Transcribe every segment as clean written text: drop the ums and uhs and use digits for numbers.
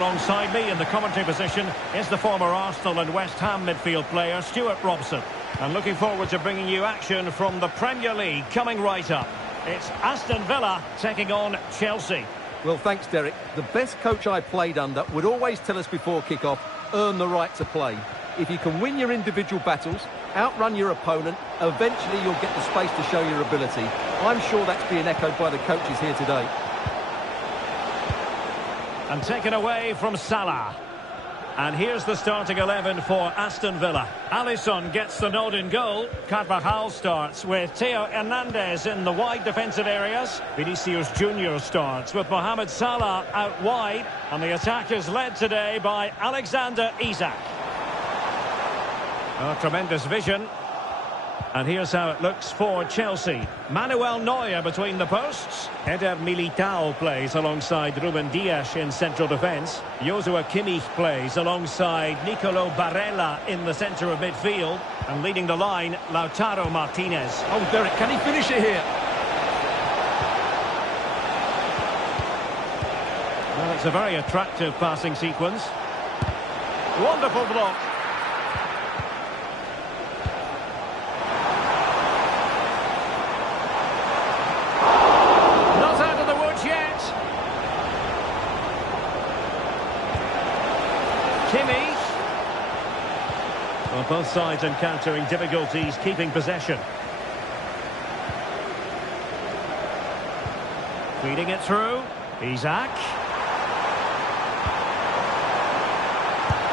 Alongside me in the commentary position is the former Arsenal and West Ham midfield player Stuart Robson. And looking forward to bringing you action from the Premier League coming right up. It's Aston Villa taking on Chelsea. Well, thanks, Derek. The best coach I played under would always tell us before kick-off, earn the right to play. If you can win your individual battles, outrun your opponent, eventually you'll get the space to show your ability. I'm sure that's being echoed by the coaches here today. And taken away from Salah. And here's the starting 11 for Aston Villa. Alisson gets the nod in goal. Carvajal starts with Theo Hernandez in the wide defensive areas. Vinicius Junior starts with Mohamed Salah out wide. And the attack is led today by Alexander Isak. Oh, tremendous vision. And here's how it looks for Chelsea. Manuel Neuer between the posts. Eder Militao plays alongside Ruben Dias in central defence. Joshua Kimmich plays alongside Nicolo Barella in the centre of midfield. And leading the line, Lautaro Martinez. Oh, Derek, can he finish it here? Well, it's a very attractive passing sequence. Wonderful block. Kimmich. Well, both sides encountering difficulties keeping possession. Feeding it through. Isak.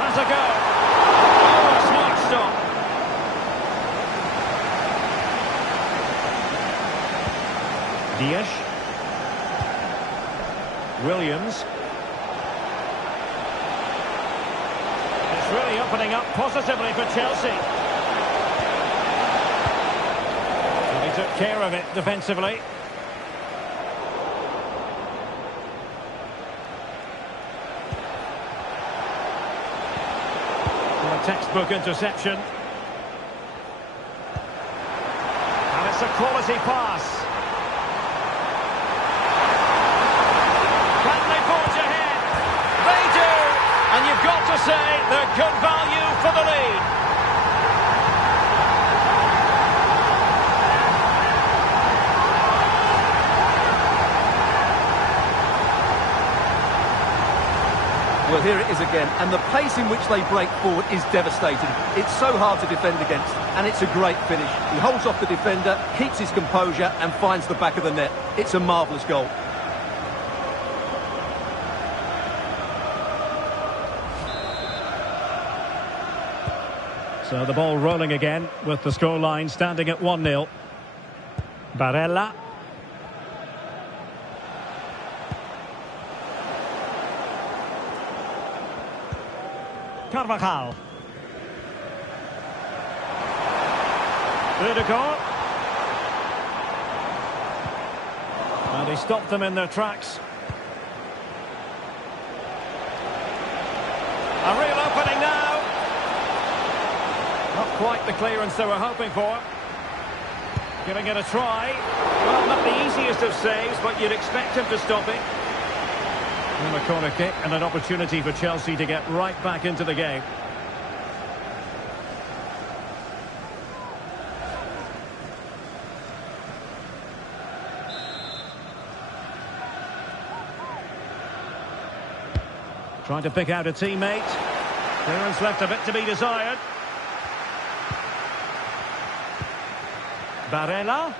Has a go. Oh, a smart stop. Dias. Williams. Really opening up positively for Chelsea. And he took care of it defensively. And a textbook interception. And it's a quality pass. Can they forge ahead? They do! And you've got to say they're good value for the lead. Well, here it is again, and the pace in which they break forward is devastating. It's so hard to defend against, and it's a great finish. He holds off the defender, keeps his composure, and finds the back of the net. It's a marvellous goal. So the ball rolling again with the scoreline standing at 1-0. Barella. Carvajal. Rudiger. And he stopped them in their tracks. A real opening now. Not quite the clearance they were hoping for. Giving it a try. Well, not the easiest of saves, but you'd expect him to stop it. And a corner kick and an opportunity for Chelsea to get right back into the game. Trying to pick out a teammate. Clearance left a bit to be desired. Barella.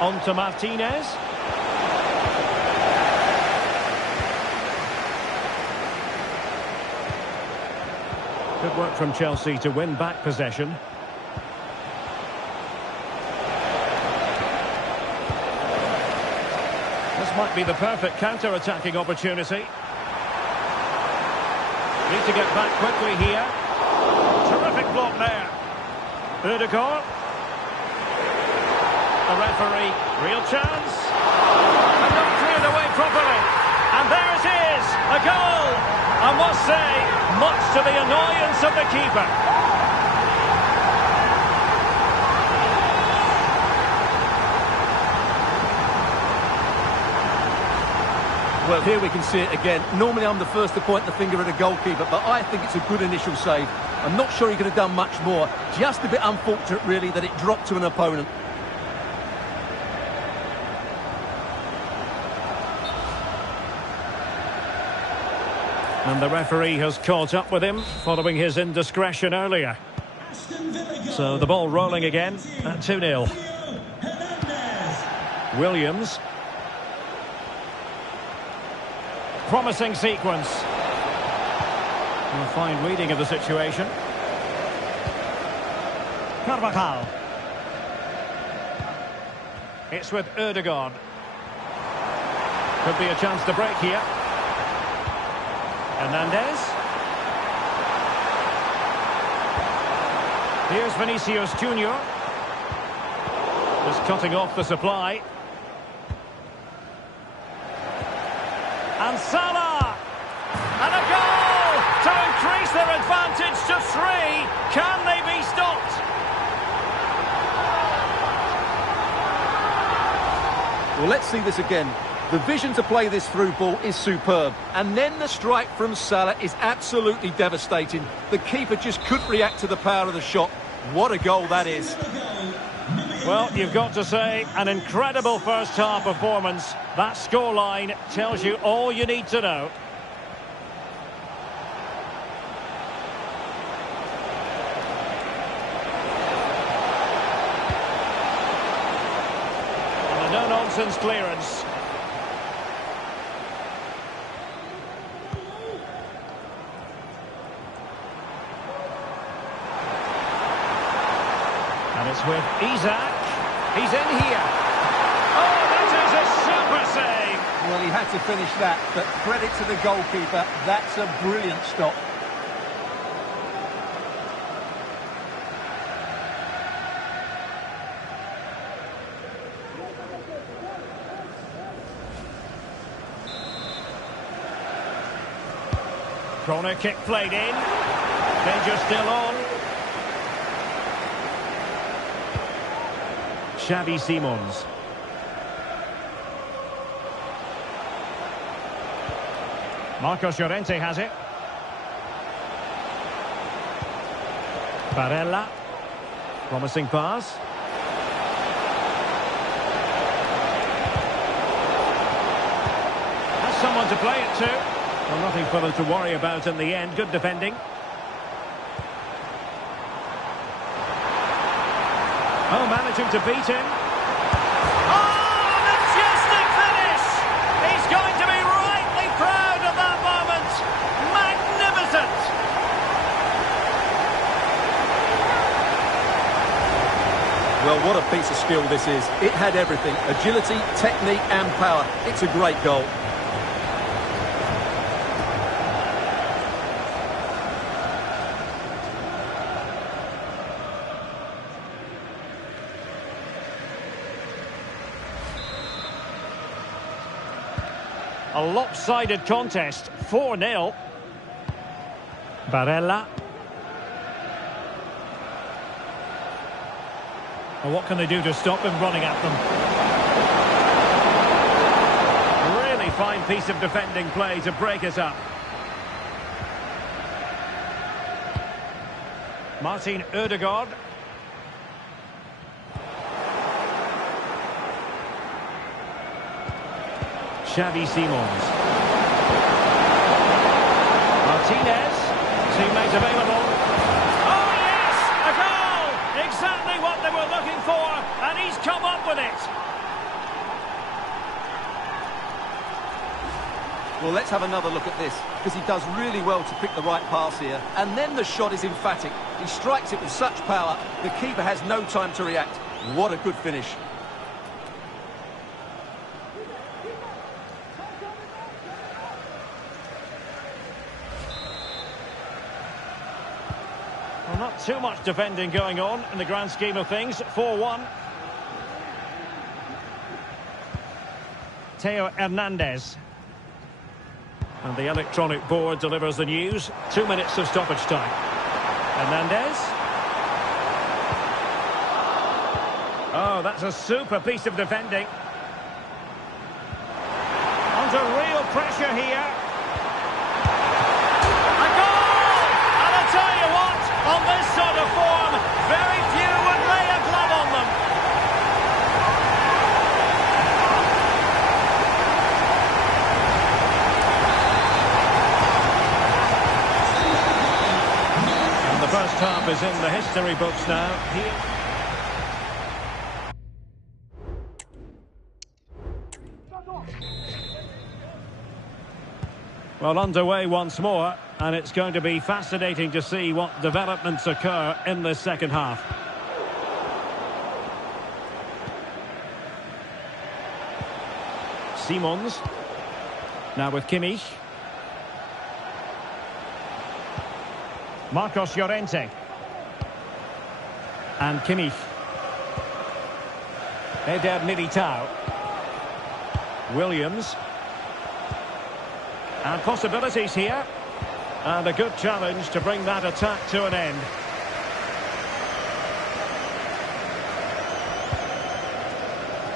On to Martinez. Good work from Chelsea to win back possession. This might be the perfect counter-attacking opportunity. Need to get back quickly here. Terrific block there. Rudiger. The referee. Real chance. And not cleared away properly. And there it is. A goal. I must say, much to the annoyance of the keeper. Well, here we can see it again. Normally I'm the first to point the finger at a goalkeeper, but I think it's a good initial save. I'm not sure he could have done much more. Just a bit unfortunate, really, that it dropped to an opponent. And the referee has caught up with him following his indiscretion earlier. So the ball rolling again at 2-0. Williams. Promising sequence. A fine reading of the situation. Carvajal. It's with Ødegaard. Could be a chance to break here. Hernandez. Here's Vinicius Junior. Just cutting off the supply. And Salah! And a goal to increase their advantage to 3. Can they be stopped? Well, let's see this again. The vision to play this through ball is superb. And then the strike from Salah is absolutely devastating. The keeper just couldn't react to the power of the shot. What a goal that is. Well, you've got to say, an incredible first-half performance. That scoreline tells you all you need to know. And a no-nonsense clearance. And it's with Isaac. He's in here. Oh, that is a super save. Well, he had to finish that, but credit to the goalkeeper. That's a brilliant stop. Corner kick played in. Danger still on. Xavi Simons. Marcos Llorente has it. Barella. Promising pass. Has someone to play it to. Well, nothing for them to worry about in the end. Good defending. Oh, managing to beat him. Oh, majestic finish! He's going to be rightly proud of that moment. Magnificent! Well, what a piece of skill this is. It had everything. Agility, technique and power. It's a great goal. A lopsided contest, 4-0. Barella. Well, what can they do to stop him running at them? Really fine piece of defending play to break it up. Martin Ødegaard. Xavi Simons. Martinez. Teammate available. Oh, yes! A goal! Exactly what they were looking for, and he's come up with it. Well, let's have another look at this, because he does really well to pick the right pass here. And then the shot is emphatic. He strikes it with such power, the keeper has no time to react. What a good finish. Well, not too much defending going on in the grand scheme of things. 4-1. Theo Hernandez. And the electronic board delivers the news. 2 minutes of stoppage time. Hernandez. Oh, that's a super piece of defending. Under real pressure here. A goal! And I tell you what, on this sort of form, very few would lay a glove on them. And the first half is in the history books now. Well, underway once more, and it's going to be fascinating to see what developments occur in the second half. Simons, now with Kimmich. Marcos Llorente. And Kimmich. Eder Militao. Williams. And possibilities here. And a good challenge to bring that attack to an end.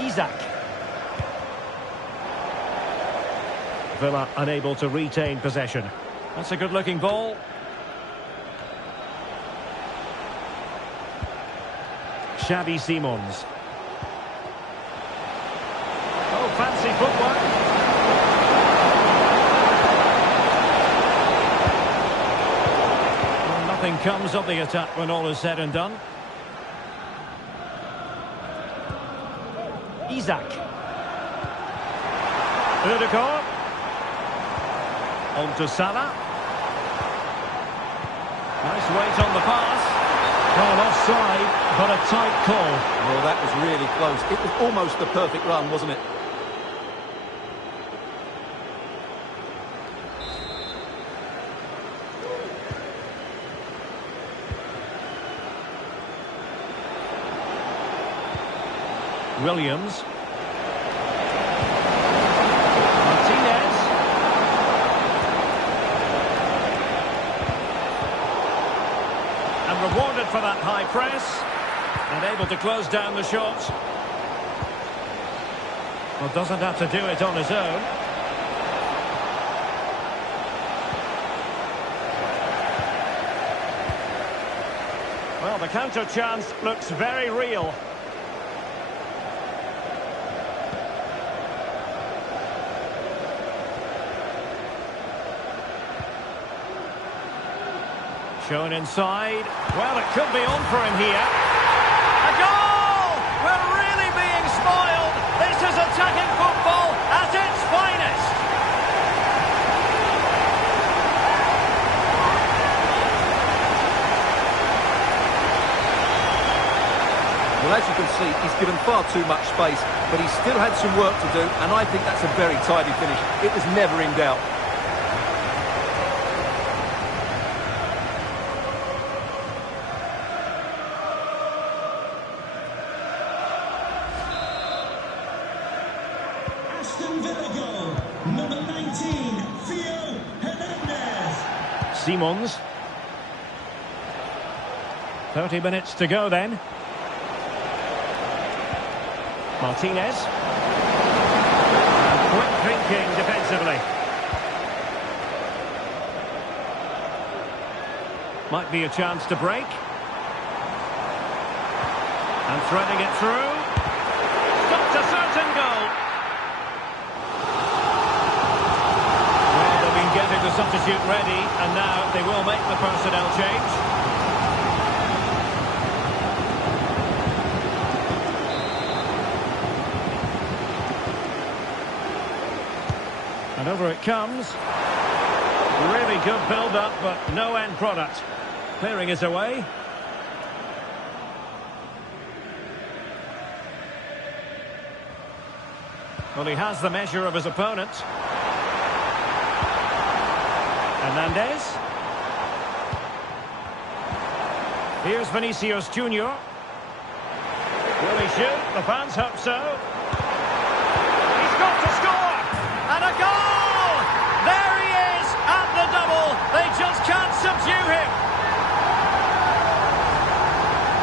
Isak. Villa unable to retain possession. That's a good-looking ball. Xavi Simons. Oh, fancy footwork. Nothing comes of the attack when all is said and done. Isak. Ødegaard. On to Salah. Nice weight on the pass. Well, offside, but a tight call. Well, that was really close. It was almost the perfect run, wasn't it? Williams. Martinez. And rewarded for that high press. And able to close down the shots. Well, doesn't have to do it on his own. Well, the counter chance looks very real. Shown inside. Well, it could be on for him here. A goal! We're really being spoiled. This is attacking football at its finest. Well, as you can see, he's given far too much space, but he still had some work to do, and I think that's a very tidy finish. It was never in doubt. Number 19, Khelobd. Simons. 30 minutes to go then. Martinez. And quick thinking defensively. Might be a chance to break. And threading it through. Stopped a certain goal. Well, they've been getting the substitute ready, and now they will make the personnel change. And over it comes. Really good build-up, but no end product. Clearing it away. Well, he has the measure of his opponent. Hernandez. Here's Vinicius Junior. Will he shoot? The fans hope so. He's got to score! And a goal! There he is at the double. They just can't subdue him.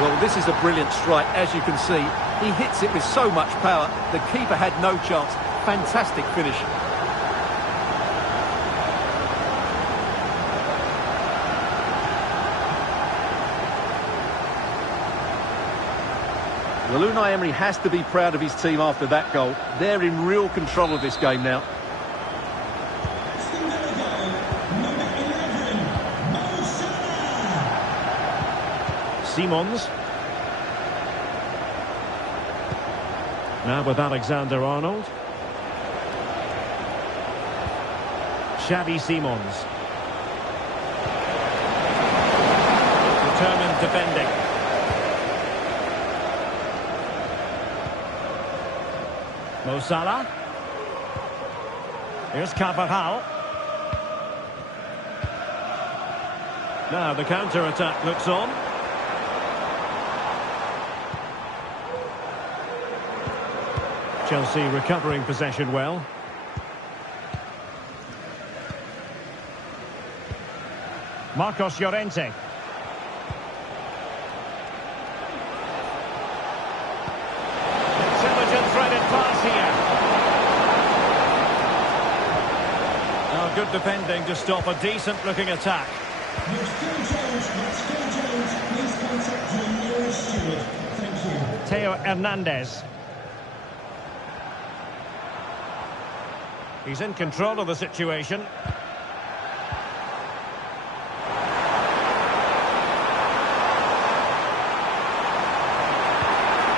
Well, this is a brilliant strike, as you can see. He hits it with so much power. The keeper had no chance. Fantastic finish. Well, Unai Emery has to be proud of his team after that goal. They're in real control of this game now. Simons. Now with Alexander-Arnold. Xavi Simons. Determined defending. Mo Salah. Here's Carvajal. Now the counter-attack looks on. Chelsea recovering possession well. Marcos Llorente. Intelligent threaded pass here. Oh, good defending to stop a decent-looking attack. Theo Hernandez. He's in control of the situation.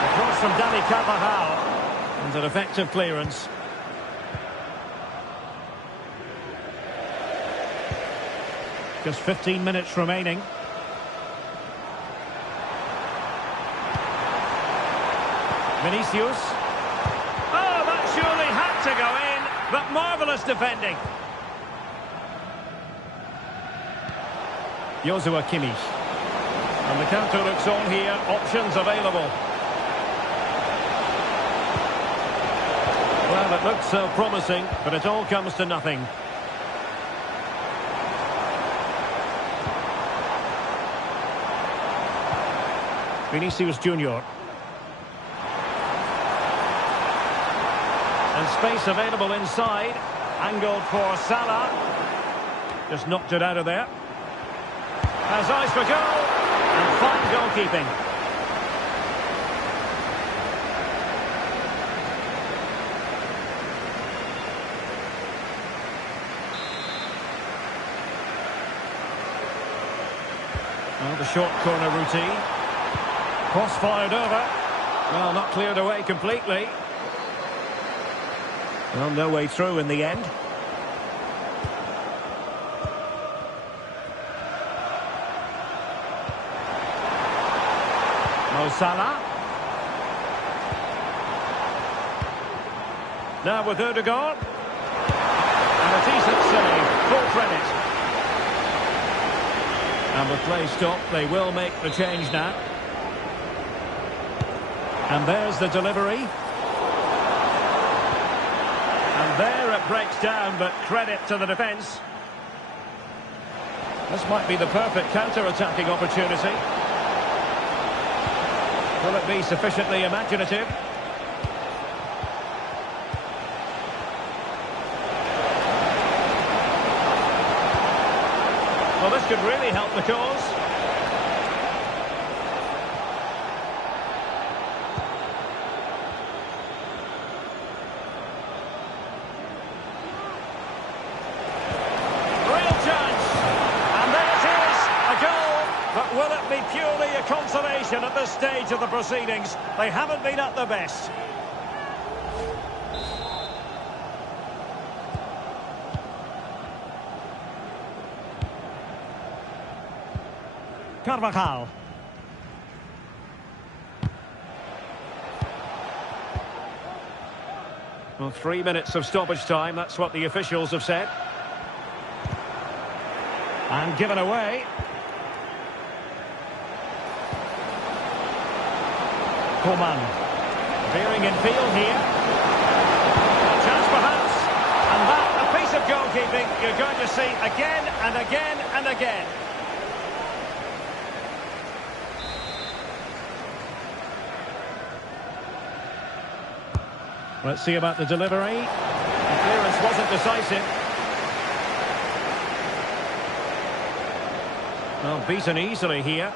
Across from Dani Carvajal. And an effective clearance. Just 15 minutes remaining. Vinicius. Oh, that surely had to go in. But marvellous defending. Joshua Kimmich. And the counter looks on here. Options available. Well, it looks so promising, but it all comes to nothing. Vinicius Junior. And space available inside. Angled for Salah. Just knocked it out of there. Has eyes for goal. And fine goalkeeping. Well, the short corner routine. Cross fired over. Well, not cleared away completely. Well, no way through in the end. Mo Salah. Now with Odegaard. And a decent save. Full credit. And with play stopped, they will make the change now. And there's the delivery. And there it breaks down, but credit to the defence. This might be the perfect counter-attacking opportunity. Will it be sufficiently imaginative? Well, this could really help the cause. But will it be purely a consolation at this stage of the proceedings? They haven't been at their best. Carvajal. Well, 3 minutes of stoppage time, that's what the officials have said. And given away. Coman. Veering in field here. A chance perhaps. And that, a piece of goalkeeping you're going to see again and again and again. Let's see about the delivery. The clearance wasn't decisive. Well, beaten easily here.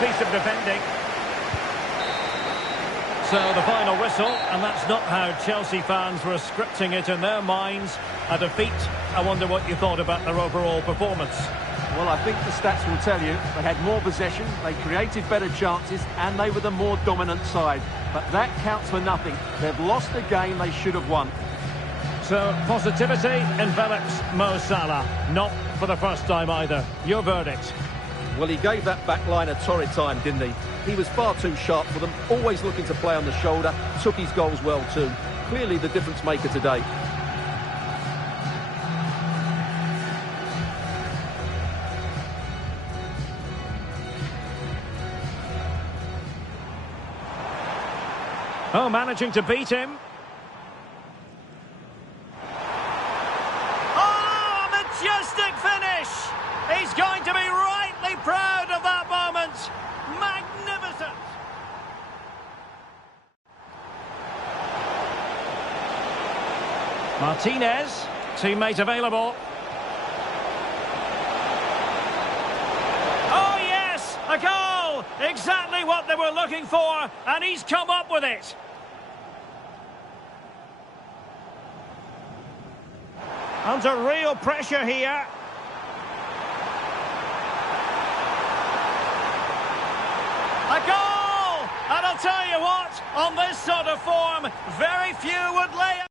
piece of defending. So the final whistle, and that's not how Chelsea fans were scripting it in their minds. A defeat. I wonder what you thought about their overall performance. Well, I think the stats will tell you they had more possession, they created better chances, and they were the more dominant side. But that counts for nothing. They've lost a game they should have won. So, positivity envelops Mo Salah. Not for the first time either. Your verdict? Well, he gave that back line a torrid time, didn't he? He was far too sharp for them, always looking to play on the shoulder, took his goals well too. Clearly the difference maker today. Oh, managing to beat him. Oh, a majestic finish! He's going to be rightly proud of that moment. Magnificent! Martinez, teammate available. Oh yes, a goal! Exactly what they were looking for, and he's come up with it. Under real pressure here. A goal! And I'll tell you what, on this sort of form, very few would lay